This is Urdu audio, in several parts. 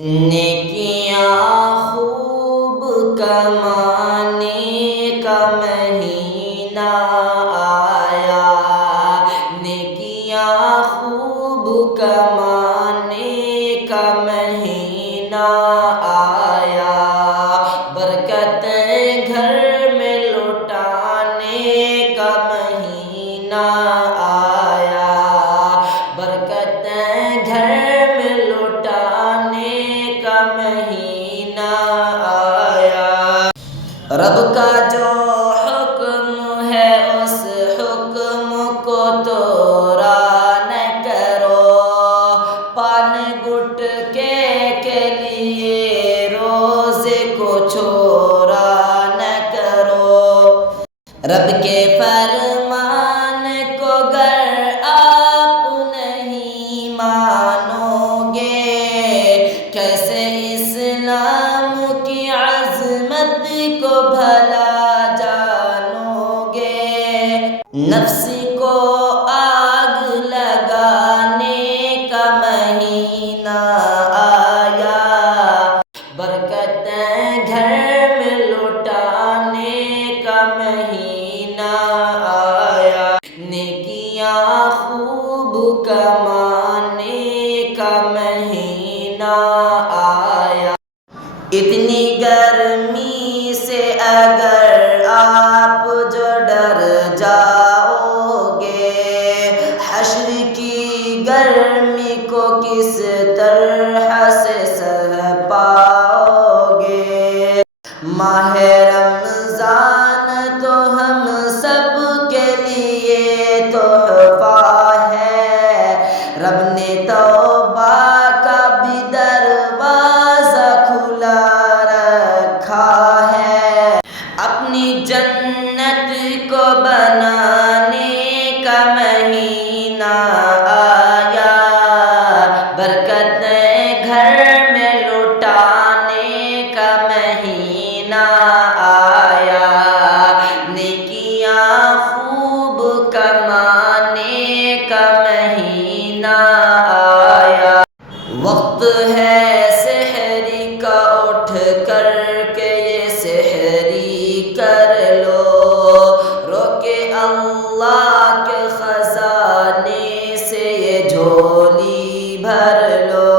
نیکیاں خوب کمانے کا مہینہ آیا، نیکیاں خوب کمانے کا مہینہ آیا، برکتیں گھر میں لٹانے کا مہینہ آیا، برکتیں گھر میں لٹانے کا مہینہ آیا۔ رب کا جو حکم ہے اس حکم کو توڑا نہ کرو، پان گٹکے کے لیے روزے کو چھوڑا نہ کرو۔ رب کے فرمان کو گر آپ نہیں مانو گے، کیسے اسلام کی عظمت کو بھلا جانو گے۔ نفس کو آگ لگانے کا مہینہ آیا، برکتیں گھر میں لٹانے کا مہینہ آیا، نیکیاں خوب کمانے کا مہینہ آیا۔ اتنی گرمی سے اگر آپ جو ڈر جاؤ گے، حشر کی گرمی کو کس طرح سے سہ پاؤ گے۔ ماہ رمضان تو ہم سب کے لیے تحفہ ہے، رب نے توبہ کا بھی دروازہ کھلا رکھا ہے، اپنی جنت کو بنانے کا مہینہ آیا، برکتیں گھر میں لٹانے کا مہینہ آیا، نیکیاں خوب کمانے کا مہینہ آیا۔ وقت ہے سحری کا، اٹھ کر کے یہ سحری کر لو، روکے اللہ کے خزانے سے یہ جھولی بھر لو،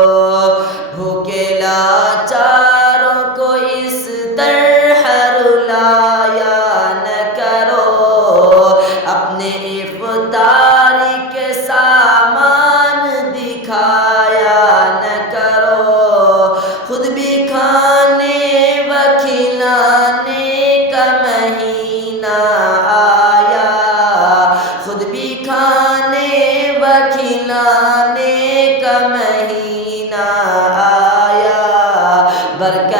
بھوکے لاچاروں کو اس طرح رلایا نہ کرو، اپنے افطاری کے سامان دکھایا نہ کرو، خود بھی کھانے و کھلانے کا مہینہ آیا، خود بھی کھانے و کھلانے کا مہینہ آیا، برکت